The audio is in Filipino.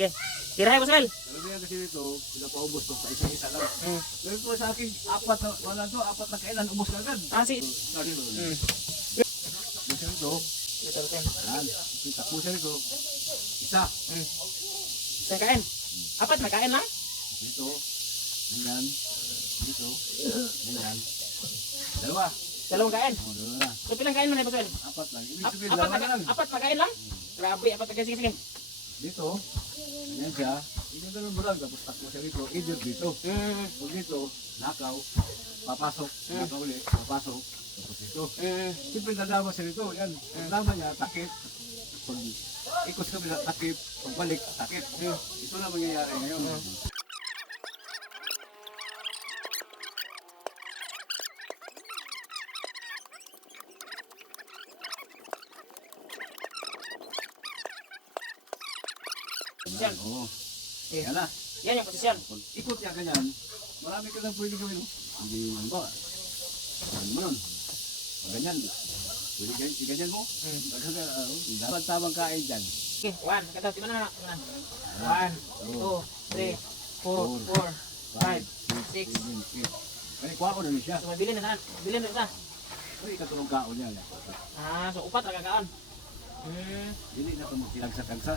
Sige. Tirahin mo, Sel. Pero yan kasi dito, pinapaubos to sa isa-isa lang. Hmm. Pero ito sa akin, apat na kailan, ubos ka agad. Ah, si... Sorry, Hmm. Tapusin ito. Ito, Sen. Yan. Tapusin ito. Isa. Hmm. Sen, kain. Apat na kain lang? Dito. Ganyan. Dito. Ganyan. Dalawa. Dalawang kain. O, dalawa na. So, pilang kain mo na, Boss Wel? Apat lang. Ibig sabihin, dalawa na lang. Apat na kain lang? Grabe, apat na kain. Sige, sige. Dito. Ganyan siya. Ganyan ka ng bulag. Tapos tapusin ito. Either dito. Hmm. Pag dito, nakaw. Papasok. Nakaw ulit. Papasok. Tapos dito. Hmm. Siyempre dadama siya nito. Yan. Ang dama niya, takip. Pag ikot sa kabila, takip. Pagbalik, takip. Ito na mangyayari ngayon. Posisyon. Oo. Eh. Yan na. Yan yung posisyon. Pag ikot niya ganyan, marami ka lang pwede gawin. Hindi naman ba? Ano mo nun? Pag ganyan. Pwede ganyan mo. Dapat tamang kain dyan. Okay, 1. Kata, di mana na? 1, 2, 3, 4, 5, 6. Kaya kuha ko na rin siya. So, mabilin na saan? Mabilin na sa. Uy, katulong kaon niya. Ah, so upat ang kakaan. Hmm. Hindi na ito magsilagsa-tagsa.